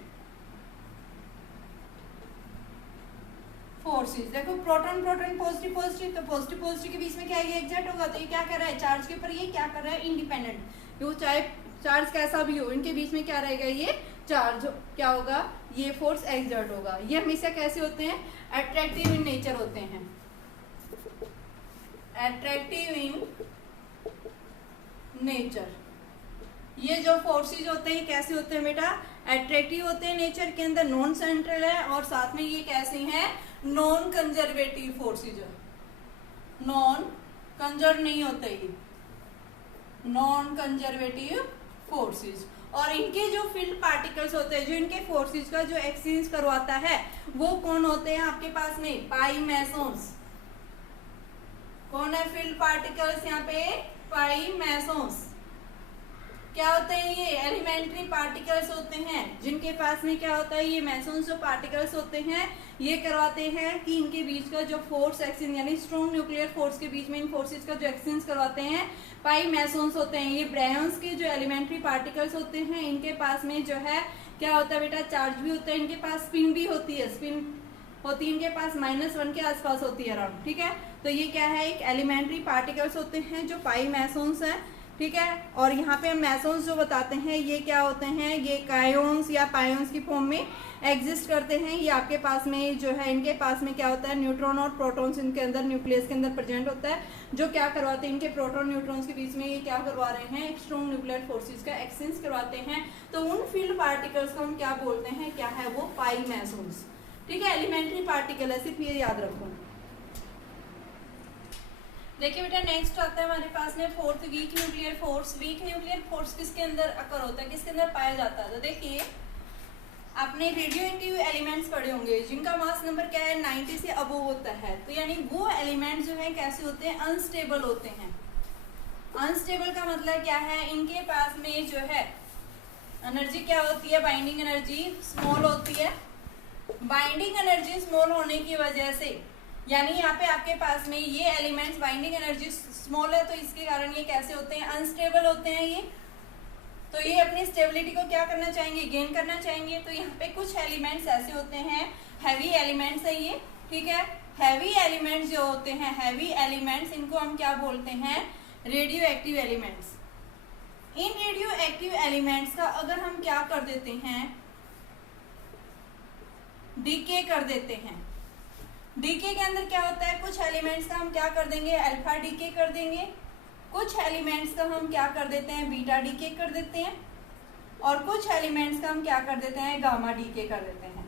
फोर्सेस। देखो प्रोटॉन प्रोटॉन पॉजिटिव पॉजिटिव, तो पॉजिटिव पॉजिटिव के बीच में क्या ये एग्जैक्ट होगा, तो ये क्या कर रहा है चार्ज के ऊपर, ये क्या कर रहा है इंडिपेंडेंट, वो चाहे चार्ज कैसा भी हो इनके बीच में क्या रहेगा, ये चार्ज क्या होगा, ये फोर्स एक्सर्ट होगा। ये हमेशा कैसे होते हैं, अट्रैक्टिव इन नेचर होते हैं, अट्रैक्टिव इन नेचर। ये जो फोर्सेज होते हैं कैसे होते हैं बेटा, अट्रैक्टिव होते हैं नेचर के अंदर, नॉन सेंट्रल है, और साथ में ये कैसे हैं, non conservative forces, non conserve नहीं होते ये, नॉन कंजर्वेटिव फोर्सेज। और इनके जो फील्ड पार्टिकल्स होते हैं, जो इनके फोर्सेज का जो एक्सचेंज करवाता है वो कौन होते हैं आपके पास में, पाई मैसोन्स। कौन है फील्ड पार्टिकल्स यहाँ पे, पाई मैसोन्स। क्या होते हैं ये, एलिमेंट्री पार्टिकल्स होते हैं, जिनके पास में क्या होता है, ये मैसोन्स जो पार्टिकल्स होते हैं ये करवाते हैं कि इनके बीच का जो फोर्स एक्सचेंज यानी स्ट्रॉन्ग न्यूक्लियर फोर्स के बीच में इन फोर्सेज का जो एक्सचेंज करवाते हैं पाई मैसोन्स होते हैं। ये ब्रायन्स के जो एलिमेंट्री पार्टिकल्स होते हैं इनके पास में जो है क्या होता है बेटा, चार्ज भी होता है, इनके पास स्पिन भी होती है, स्पिन होती है इनके पास -1 के आसपास होती है अराउंड, ठीक है। तो ये क्या है, एक एलिमेंट्री पार्टिकल्स होते हैं जो पाई मैसोन्स हैं, ठीक है। और यहाँ पे हम मैसोन्स जो बताते हैं ये क्या होते हैं, ये कायोन्स या पायोन्स की फॉर्म में एग्जिस्ट करते हैं। ये आपके पास में जो है इनके पास में क्या होता है, न्यूट्रॉन और प्रोटॉन्स इनके अंदर न्यूक्लियस के अंदर प्रेजेंट होता है, जो क्या करवाते हैं, इनके प्रोटॉन न्यूट्रॉन्स के बीच में ये क्या करवा रहे हैं, स्ट्रॉन्ग न्यूक्लियर फोर्सेज का एक्सचेंज करवाते हैं। तो उन फील्ड पार्टिकल्स को हम क्या बोलते हैं, क्या है वो, पाई मैसोन्स, ठीक है। एलिमेंट्री पार्टिकल है, सिर्फ ये याद रखो। देखिए बेटा नेक्स्ट आता है हमारे पास में fourth, weak nuclear force. Weak nuclear force किसके अंदर अकर होता है, किसके अंदर पाया जाता है, तो देखिए आपने रेडियो एक्टिव एलिमेंट्स पढ़े होंगे जिनका मास नंबर क्या है, 90 से अबोव होता है। तो यानी वो एलिमेंट जो है कैसे होते हैं, अनस्टेबल होते हैं। अनस्टेबल का मतलब क्या है, इनके पास में जो है एनर्जी क्या होती है, बाइंडिंग एनर्जी स्मॉल होती है। बाइंडिंग एनर्जी स्मॉल होने की वजह से यानी यहाँ पे आपके पास में ये एलिमेंट्स बाइंडिंग एनर्जी स्मॉल है, तो इसके कारण ये कैसे होते हैं, अनस्टेबल होते हैं ये। तो ये अपनी स्टेबिलिटी को क्या करना चाहेंगे, गेन करना चाहेंगे। तो यहाँ पे कुछ एलिमेंट्स ऐसे होते हैं, हैवी एलिमेंट्स है ये, ठीक है। हैवी एलिमेंट्स जो होते हैं, हैवी एलिमेंट्स, इनको हम क्या बोलते हैं, रेडियो एक्टिव एलिमेंट्स। इन रेडियो एक्टिव एलिमेंट्स का अगर हम क्या कर देते हैं, डीके कर देते हैं। डीके के अंदर क्या होता है, कुछ एलिमेंट्स का हम क्या कर देंगे, अल्फा डीके कर देंगे, कुछ एलिमेंट्स का हम क्या कर देते हैं, बीटा डीके कर देते हैं, और कुछ एलिमेंट्स का हम क्या कर देते हैं, गामा डीके कर देते हैं।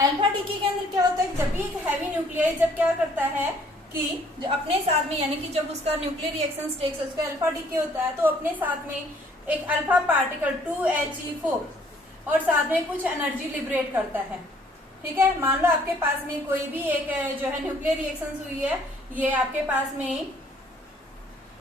अल्फा डीके के अंदर क्या होता है, जब भी एक हैवी न्यूक्लियर जब क्या करता है कि जो अपने साथ में यानी कि जब उसका न्यूक्लियर रिएक्शन टेक्स उसका अल्फा डीके होता है, तो अपने साथ में एक अल्फा पार्टिकल 2He4 और साथ में कुछ एनर्जी लिबरेट करता है, ठीक है। मान लो आपके पास में कोई भी एक जो है न्यूक्लियर रिएक्शन हुई है, ये आपके पास में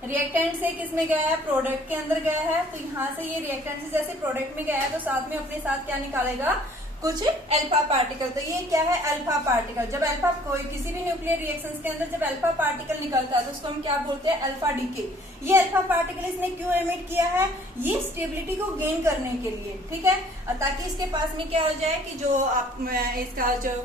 रिएक्टेंट से किस में गया है, प्रोडक्ट के अंदर गया है। तो यहाँ से ये रिएक्टेंट से जैसे प्रोडक्ट में गया है तो साथ में अपने साथ क्या निकालेगा, कुछ अल्फा पार्टिकल। तो ये क्या है, अल्फा पार्टिकल। जब अल्फा कोई किसी भी न्यूक्लियर रिएक्शंस के अंदर जब अल्फा पार्टिकल निकलता है तो उसको हम क्या बोलते हैं, अल्फा डीके। ये अल्फा पार्टिकल इसने क्यों एमिट किया है, ये स्टेबिलिटी को गेन करने के लिए, ठीक है, ताकि इसके पास में क्या हो जाए कि जो आप इसका जो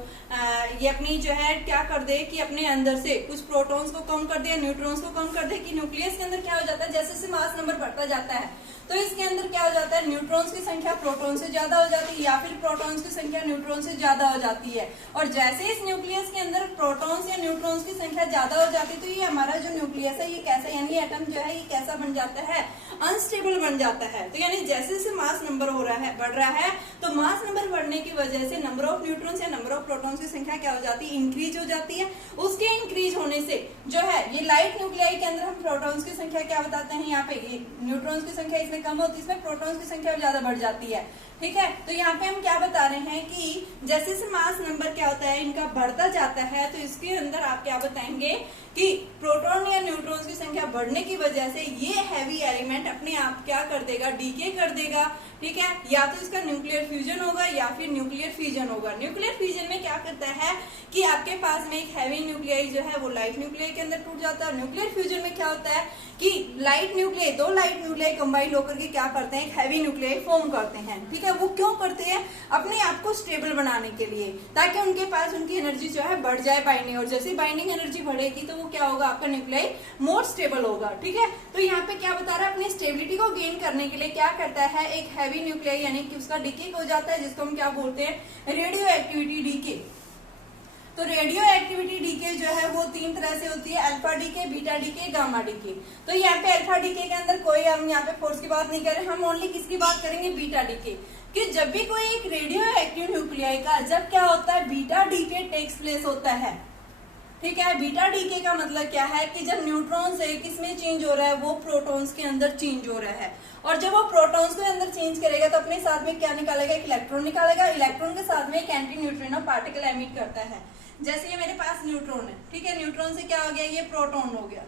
ये अपनी जो है क्या कर दे कि अपने अंदर से कुछ प्रोटॉन्स को कम कर दे, न्यूट्रॉन्स को कम कर दे, कि न्यूक्लियस के अंदर क्या हो जाता है, जैसे जैसे मास नंबर बढ़ता जाता है तो इसके अंदर क्या हो जाता है, न्यूट्रॉन्स की संख्या प्रोटॉन से ज्यादा हो जाती है, या फिर प्रोटॉन्स की संख्या न्यूट्रॉन से ज्यादा हो जाती है। और जैसे इस न्यूक्लियस के अंदर प्रोटॉन्स या न्यूट्रॉन्स की संख्या ज्यादा हो जाती है, तो ये हमारा जो न्यूक्लियस है ये कैसा यानी एटम जो है ये कैसा बन जाता है, अनस्टेबल बन जाता है। तो यानी जैसे जैसे मास नंबर हो रहा है, बढ़ रहा है, तो मास नंबर बढ़ने की वजह से नंबर ऑफ न्यूट्रॉन्स या नंबर ऑफ प्रोटॉन्स की संख्या क्या हो जाती है, इंक्रीज हो जाती है। उसके इंक्रीज होने से जो है ये लाइट न्यूक्लियाई के अंदर हम प्रोटॉन्स की संख्या क्या बताते हैं, यहाँ पे न्यूट्रॉन्स की संख्या इसमें कम होती है, इसमें प्रोटॉन्स की संख्या ज्यादा बढ़ जाती है, ठीक है। तो यहाँ पे हम क्या बता रहे हैं कि जैसे से मास नंबर क्या होता है इनका बढ़ता जाता है, तो इसके अंदर आप क्या बताएंगे कि प्रोटॉन या न्यूट्रॉन्स की संख्या बढ़ने की वजह से ये हैवी एलिमेंट अपने आप क्या कर देगा, डीके कर देगा। ठीक है, या तो इसका न्यूक्लियर फ्यूजन होगा या फिर न्यूक्लियर फिजन होगा। न्यूक्लियर फिजन में क्या करता है कि आपके पास में एक हैवी न्यूक्लियाई जो है वो लाइट न्यूक्लियाई के अंदर टूट जाता है। न्यूक्लियर फ्यूजन में क्या होता है कि लाइट न्यूक्लियाई, दो लाइट न्यूक्लियाई कंबाइंड होकर के क्या करते हैं, एक हैवी न्यूक्लियाई फॉर्म करते हैं। ठीक है, वो क्यों करते हैं, अपने आप को स्टेबल बनाने के लिए, ताकि उनके पास उनकी एनर्जी जो है बढ़ जाए बाइंडिंग, और जैसे बाइंडिंग एनर्जी बढ़ेगी तो वो क्या होगा, आपका न्यूक्लियाई मोर स्टेबल होगा। ठीक है, तो यहाँ पे क्या बता रहा है, अपनी स्टेबिलिटी को गेन करने के लिए क्या करता है, एक हैवी न्यूक्लियाई यानी कि उसका डीके हो जाता है, जिसको हम क्या बोलते हैं, रेडियो एक्टिविटी डीके। तो रेडियो एक्टिविटी डीके जो है वो तीन तरह से होती है, alpha decay, beta decay, gamma decay. तो यहाँ पे अल्फा डीके के अंदर कोई हम यहाँ पे फोर्स की बात नहीं कर रहे, हम ओनली किसकी बात करेंगे, बीटा डीके। कि जब भी कोई एक रेडियो एक्टिव न्यूक्लियाई का जब क्या होता है, बीटा डीके टेक्स प्लेस होता है। ठीक है, बीटा डीके का मतलब क्या है कि जब न्यूट्रॉन्स है किसमें चेंज हो रहा है, वो प्रोटॉन्स के अंदर चेंज हो रहा है, और जब वो प्रोटॉन्स के अंदर चेंज करेगा तो अपने साथ में क्या निकालेगा, एक इलेक्ट्रॉन निकालेगा। इलेक्ट्रॉन के साथ में एक एंटी न्यूट्रिनो पार्टिकल एमिट करता है। जैसे ये मेरे पास न्यूट्रॉन है, ठीक है, न्यूट्रॉन से क्या हो गया, ये प्रोटॉन हो गया।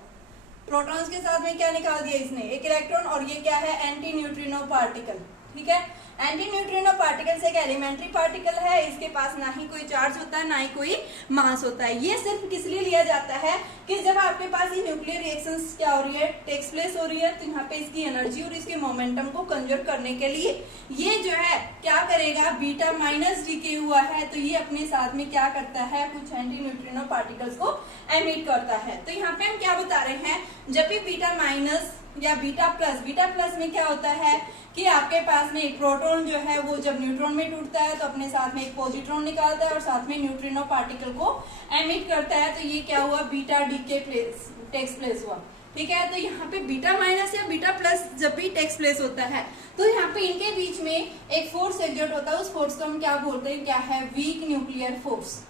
प्रोटॉन्स के साथ में क्या निकाल दिया इसने, एक इलेक्ट्रॉन, और ये क्या है, एंटी न्यूट्रिनो पार्टिकल। ठीक है, एंटी न्यूट्रिनो पार्टिकल से एक एलिमेंट्री पार्टिकल है, इसके पास ना ही कोई चार्ज होता है ना ही कोई मास होता है। ये सिर्फ किस लिए लिया जाता है कि जब आपके पास ये न्यूक्लियर रिएक्शंस क्या हो रही है, टेक्स प्लेस हो रही है, तो यहाँ पे इसकी एनर्जी और इसके मोमेंटम को कंजर्व करने के लिए ये जो है क्या करेगा, बीटा माइनस डीके हुआ है तो ये अपने साथ में क्या करता है, कुछ एंटी न्यूट्रिनो पार्टिकल्स को एमिट करता है। तो यहाँ पे हम क्या बता रहे हैं, जब भी बीटा माइनस या बीटा प्लस में क्या होता है कि आपके पास में एक प्रोटॉन जो है वो जब न्यूट्रॉन में टूटता है तो अपने साथ में एक पॉजिट्रॉन निकालता है और साथ में न्यूट्रिनो पार्टिकल को एमिट करता है। तो ये क्या हुआ, बीटा डीके टेक्स प्लेस हुआ। ठीक है, तो यहाँ पे बीटा माइनस या बीटा प्लस जब भी टेक्स प्लेस होता है तो यहाँ पे इनके बीच में एक फोर्स एक्सर्ट होता है, उस फोर्स को हम क्या बोलते हैं, क्या है, वीक न्यूक्लियर फोर्स।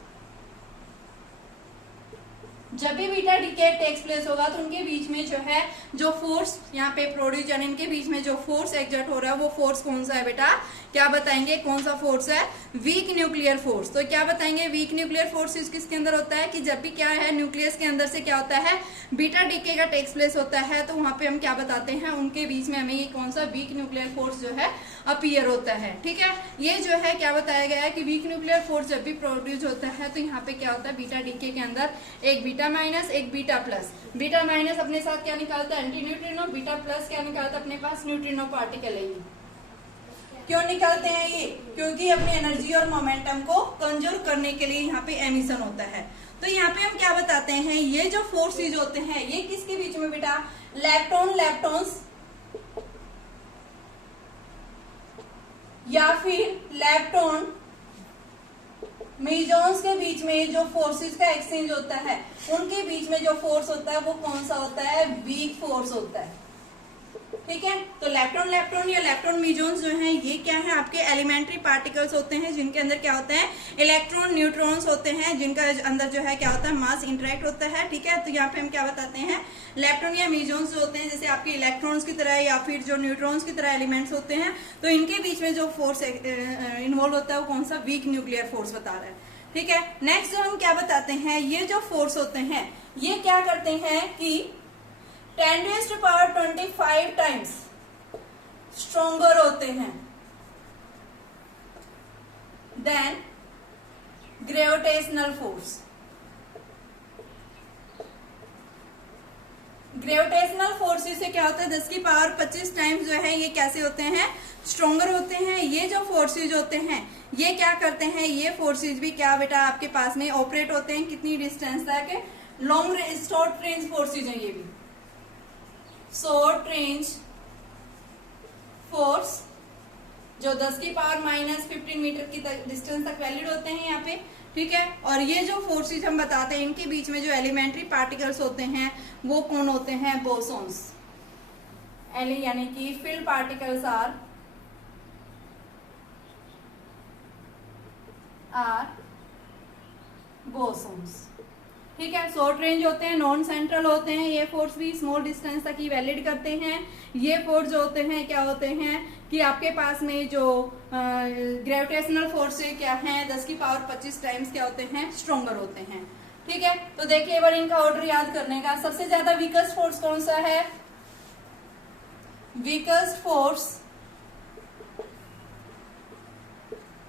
जब भी बीटा डीके टेक्स प्लेस होगा तो उनके बीच में जो है जो फोर्स यहाँ पे प्रोड्यूस यानी इनके बीच में जो फोर्स एक्सर्ट हो रहा है वो फोर्स कौन सा है बेटा, क्या बताएंगे, कौन सा फोर्स है, वीक न्यूक्लियर फोर्स। तो क्या बताएंगे, वीक न्यूक्लियर फोर्स किसके अंदर होता है कि जब भी क्या है, न्यूक्लियस के अंदर से क्या होता है, बीटा डीके का टेक्स प्लेस होता है, तो वहां पे हम क्या बताते हैं, उनके बीच में हमें ये कौन सा वीक न्यूक्लियर फोर्स जो है अपीयर होता है। ठीक है, ये जो है क्या बताया गया है कि वीक न्यूक्लियर फोर्स जब भी प्रोड्यूस होता है तो यहाँ पे क्या होता है, बीटा डीके के अंदर एक बीटा माइनस एक बीटा प्लस। बीटा माइनस अपने साथ क्या निकालता है, एंटी न्यूट्रिनो, बीटा प्लस क्या निकालता है, अपने पास न्यूट्रिनो पार्टिकल है। क्यों निकालते हैं ये, क्योंकि अपनी एनर्जी और मोमेंटम को कंजर्व करने के लिए यहाँ पे एमिशन होता है। तो यहाँ पे हम क्या बताते हैं, ये जो फोर्सेज होते हैं ये किसके बीच में बेटा, लेप्टॉन्स या फिर लेप्टॉन मेजॉन्स के बीच में जो फोर्सेस का एक्सचेंज होता है उनके बीच में जो फोर्स होता है वो कौन सा होता है, वीक फोर्स होता है। ठीक है, तो लेप्टॉन या लेप्टॉन मेजॉन्स जो हैं ये क्या है, आपके एलिमेंट्री पार्टिकल्स होते हैं जिनके अंदर क्या होता है, इलेक्ट्रॉन न्यूट्रॉन्स होते हैं, जिनका अंदर जो है क्या होता है, मास इंटरेक्ट होता है। ठीक है, तो यहाँ पे हम क्या बताते हैं, लेप्टॉन या मेजॉन्स जो होते हैं जैसे आपके इलेक्ट्रॉन्स की तरह या फिर जो न्यूट्रॉन्स की तरह एलिमेंट्स होते हैं, तो इनके बीच में जो फोर्स इन्वॉल्व होता है वो कौन सा, वीक न्यूक्लियर फोर्स बता रहा है। ठीक है, नेक्स्ट जो हम क्या बताते हैं, ये जो फोर्स होते हैं ये क्या करते हैं कि 10⁻25 टाइम्स स्ट्रोंगर होते हैं than gravitational force. Gravitational forces से क्या होता है, 10⁻25 टाइम्स जो है ये कैसे होते हैं, स्ट्रोंगर होते हैं। ये जो फोर्सेज होते हैं ये क्या करते हैं, ये फोर्सेज भी क्या बेटा आपके पास में ऑपरेट होते हैं कितनी डिस्टेंस तक, लॉन्ग शॉर्ट रेंज फोर्सेज है ये भी, शॉर्ट रेंज फोर्स जो 10⁻⁻15 मीटर की डिस्टेंस तक वैलिड होते हैं यहाँ पे। ठीक है, और ये जो फोर्सेज हम बताते हैं इनके बीच में जो एलिमेंट्री पार्टिकल्स होते हैं वो कौन होते हैं, बोसॉन्स। यानी कि फील्ड पार्टिकल्स आर बोसॉन्स। ठीक है। शॉर्ट रेंज होते हैं, नॉन सेंट्रल होते हैं, ये फोर्स भी स्मॉल डिस्टेंस तक ही वैलिड करते हैं। ये फोर्स जो होते हैं क्या होते हैं कि आपके पास में जो ग्रेविटेशनल फोर्स है क्या है 10 की पावर 25 टाइम्स क्या होते हैं, स्ट्रोंगर होते हैं। ठीक है, तो देखिए एक बार इनका ऑर्डर याद करने का। सबसे ज्यादा वीकेस्ट फोर्स कौन सा है? वीकेस्ट फोर्स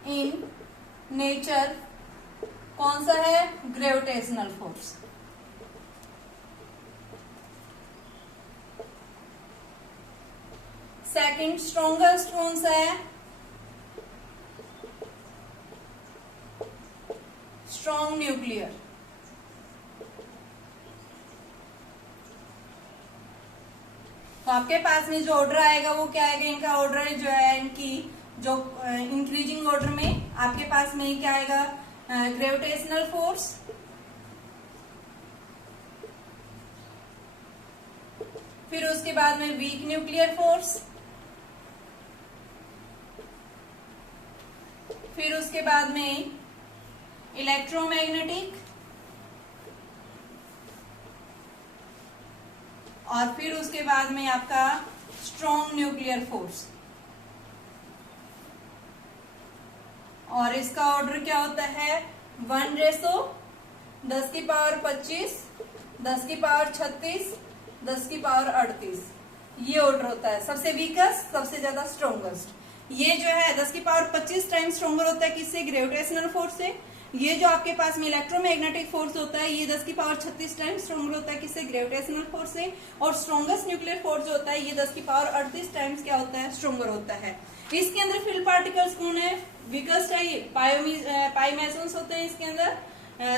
इन नेचर कौन सा है? Gravitational force. सेकंड स्ट्रॉन्गेस्ट कौन सा है? Strong nuclear. तो आपके पास में जो ऑर्डर आएगा वो क्या आएगा? इनका ऑर्डर जो है, इनकी जो इंक्रीजिंग ऑर्डर में आपके पास में क्या आएगा? ग्रेविटेशनल फोर्स, फिर उसके बाद में वीक न्यूक्लियर फोर्स, फिर उसके बाद में इलेक्ट्रोमैग्नेटिक, और फिर उसके बाद में आपका स्ट्रॉन्ग न्यूक्लियर फोर्स। और इसका ऑर्डर क्या होता है? 1:10 की पावर 25, 10 की पावर 36, 10 की पावर 38, ये ऑर्डर होता है। सबसे वीकेस्ट, सबसे ज्यादा स्ट्रॉन्गेस्ट। ये जो है 10 की पावर 25 टाइम स्ट्रॉन्गर होता है किससे? ग्रेविटेशनल फोर्स से। ये जो आपके पास में इलेक्ट्रोमैग्नेटिक फोर्स होता है ये 10 की पावर 36 टाइम स्ट्रॉन्गर होता है किससे? ग्रेविटेशनल फोर्स से। और स्ट्रॉन्गेस्ट न्यूक्लियर फोर्स जो होता है ये 10 की पावर 38 टाइम्स क्या होता है? स्ट्रॉन्गर होता है। इसके अंदर फील्ड पार्टिकल्स कौन है? वीकेस्ट है ये पाईमेसोन्स होते हैं इसके अंदर।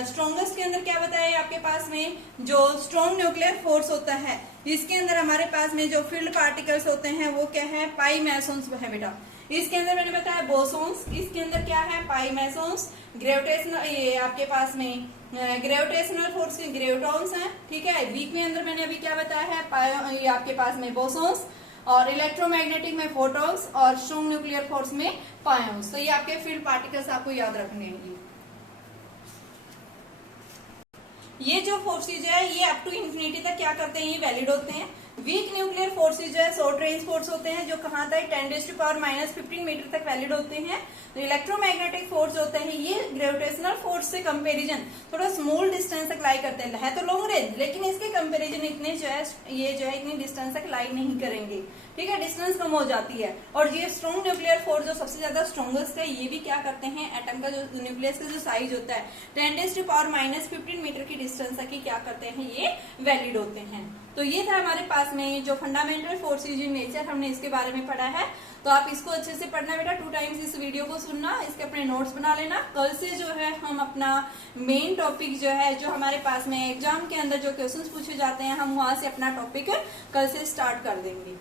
स्ट्रॉन्गेस्ट के अंदर क्या बताया आपके पास में? जो स्ट्रॉन्ग न्यूक्लियर फोर्स होता है इसके अंदर हमारे पास में जो फील्ड पार्टिकल्स होते हैं वो क्या है? पाईमेसोन्स है बेटा। इसके अंदर मैंने बताया बोसोन्स, इसके अंदर क्या है? पाईमेसोन्स। ग्रेविटेशनल, ये आपके पास में ग्रेविटेशनल फोर्स के ग्रेविटॉन्स हैं। ठीक है, वीक में अंदर मैंने अभी क्या बताया है? ये आपके पास में बोसोन्स, और इलेक्ट्रोमैग्नेटिक में फोटॉन्स, और स्ट्रॉन्ग न्यूक्लियर फोर्स में पायोन्स। तो ये आपके फील्ड पार्टिकल्स आपको याद रखने हैं। ये जो फोर्सेज है ये अप टू इंफिनिटी तक क्या करते हैं? ये वैलिड होते हैं। वीक न्यूक्लियर फोर्सेज जो है शॉर्ट रेंज फोर्स होते हैं जो कहाँ तक 10⁻⁻15 मीटर तक वैलिड होते हैं। तो इलेक्ट्रोमैग्नेटिक फोर्स होते हैं ये ग्रेविटेशनल फोर्स से कंपैरिजन थोड़ा स्मॉल डिस्टेंस तक लाई करते हैं। है तो लॉन्ग रेंज लेकिन इसके कंपैरिजन इतने जो है ये जो है इतनी डिस्टेंस तक लाई नहीं करेंगे। ठीक है, डिस्टेंस कम हो जाती है। और ये स्ट्रॉन्ग न्यूक्लियर फोर्स जो सबसे ज्यादा स्ट्रॉन्गेस्ट है ये भी क्या करते हैं? एटम का जो न्यूक्लियस का जो साइज होता है 10⁻⁻15 मीटर की डिस्टेंस तक ही क्या करते हैं? ये वैलिड होते हैं। तो ये था हमारे पास में जो फंडामेंटल फोर्सेज इन नेचर, हमने इसके बारे में पढ़ा है। तो आप इसको अच्छे से पढ़ना बेटा, 2 टाइम्स इस वीडियो को सुनना, इसके अपने नोट्स बना लेना। कल से जो है हम अपना मेन टॉपिक जो है, जो हमारे पास में एग्जाम के अंदर जो क्वेश्चंस पूछे जाते हैं, हम वहां से अपना टॉपिक कल से स्टार्ट कर देंगे।